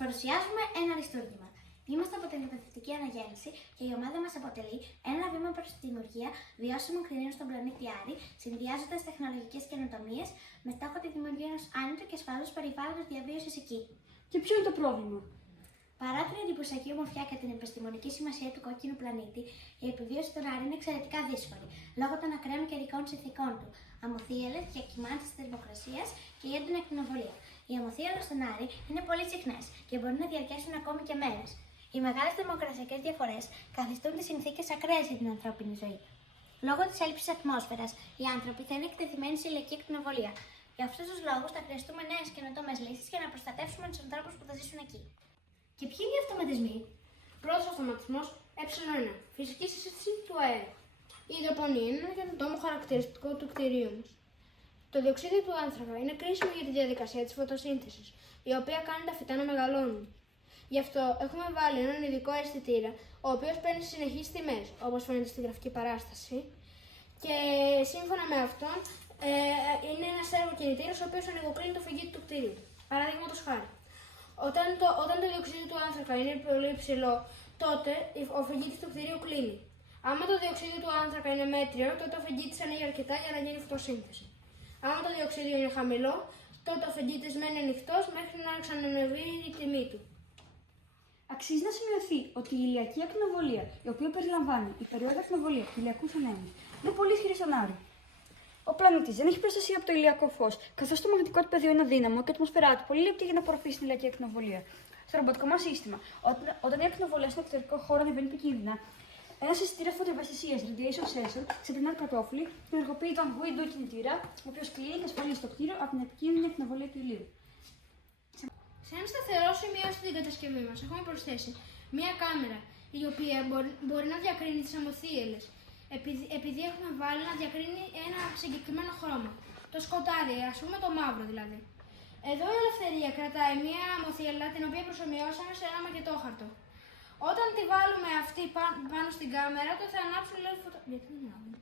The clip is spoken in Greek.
παρουσιάζουμε ένα αριστούργημα. Είμαστε από την Επενδυτική Αναγέννηση και η ομάδα μας αποτελεί ένα βήμα προς τη δημιουργία βιώσιμων κτηρίων στον πλανήτη Άρη, συνδυάζοντας τεχνολογικές καινοτομίες με στόχο τη δημιουργία ενός άνετου και ασφαλούς περιβάλλοντος διαβίωσης εκεί. Και ποιο είναι το πρόβλημα? Παρά την εντυπωσιακή ομορφιά και την επιστημονική σημασία του κόκκινου πλανήτη, η επιβίωση στον Άρη είναι εξαιρετικά δύσκολη λόγω των ακραίων καιρικών συνθηκών του, αμμοθίελες, διακυμάνσεις της θερμοκρασίας και η έντονη ακτινοβολία. Οι αμμοθίελες στον Άρη είναι πολύ συχνές και μπορεί να διαρκέσουν ακόμη και μέρες. Οι μεγάλες θερμοκρασιακές διαφορές καθιστούν τις συνθήκες ακραίες για την ανθρώπινη ζωή. Λόγω της έλλειψης ατμόσφαιρας, οι άνθρωποι θα είναι εκτεθειμένοι σε ηλιακή ακτινοβολία. Για αυτούς τους λόγους θα χρειαστούμε νέες καινοτόμες λύσεις για να προστατεύσουμε τους ανθρώπους που θα ζήσουν εκεί. Και ποιοι είναι οι αυτοματισμοί? Πρώτος αυτοματισμός ε1. Φυσική σύσταση του αέρα. Η υδροπονία είναι ένα καινοτόμο χαρακτηριστικό του κτηρίου μας. Το διοξείδιο του άνθρακα είναι κρίσιμο για τη διαδικασία της φωτοσύνθεσης, η οποία κάνει τα φυτά να μεγαλώνουν. Γι' αυτό έχουμε βάλει έναν ειδικό αισθητήρα, ο οποίος παίρνει συνεχείς τιμές, όπως φαίνεται στη γραφική παράσταση. Και σύμφωνα με αυτόν, είναι ένας έργοκινητήρας ο οποίος ανοιγοκλίνει το φεγγίτι του κτηρίου. Παραδείγματος χάρη. Όταν το διοξείδιο του άνθρακα είναι πολύ υψηλό, τότε ο φεγγίτης του κτηρίου κλείνει. Άμα το διοξείδιο του άνθρακα είναι μέτριο, τότε ο φεγγίτης ανοίγει αρκετά για να γίνει φωτοσύνθεση. Άμα το διοξείδιο είναι χαμηλό, τότε ο φεγγίτης μένει ανοιχτός μέχρι να ξανανεβεί η τιμή του. Αξίζει να σημειωθεί ότι η ηλιακή ακτινοβολία, η οποία περιλαμβάνει η περίοδο ακτινοβολία του ηλιακού ανέμου, είναι πολύ ισχυρή στον Άρη. Ο πλανήτης δεν έχει προστασία από το ηλιακό φως, καθώς το μαγνητικό του πεδίο είναι αδύναμο και η ατμόσφαιρά του πολύ λεπτή για να απορροφήσει την ηλιακή ακτινοβολία. Στο ρομποτικό μας σύστημα, όταν η ακτινοβολία στον εξωτερικό χώρο ανεβαίνει επικίνδυνα, ένα αισθητήρα φωτοευαισθησίας radiation sensor ξεπερνά το κατόφλι και ενεργοποιεί τον window κινητήρα, ο οποίος κλείνει και ασφαλίζει το κτίριο από την επικίνδυνη ακτινοβολία του ηλίου. Σε ένα σταθερό σημείο στην κατασκευή μας έχουμε προσθέσει μία κάμερα, η οποία μπορεί να διακρίνει τις αμμοθίελες, επειδή έχουμε βάλει να διακρίνει ένα συγκεκριμένο χρώμα. Το σκοτάδι, ας πούμε το μαύρο δηλαδή. Εδώ η Ελευθερία κρατάει μία αμμοθίελα την οποία προσομοιώσαμε σε ένα μακετόχαρτο. Όταν τη βάλουμε αυτή πάνω στην κάμερα, τότε θα ανάψουν λίγο Γιατί δεν ανάβουν?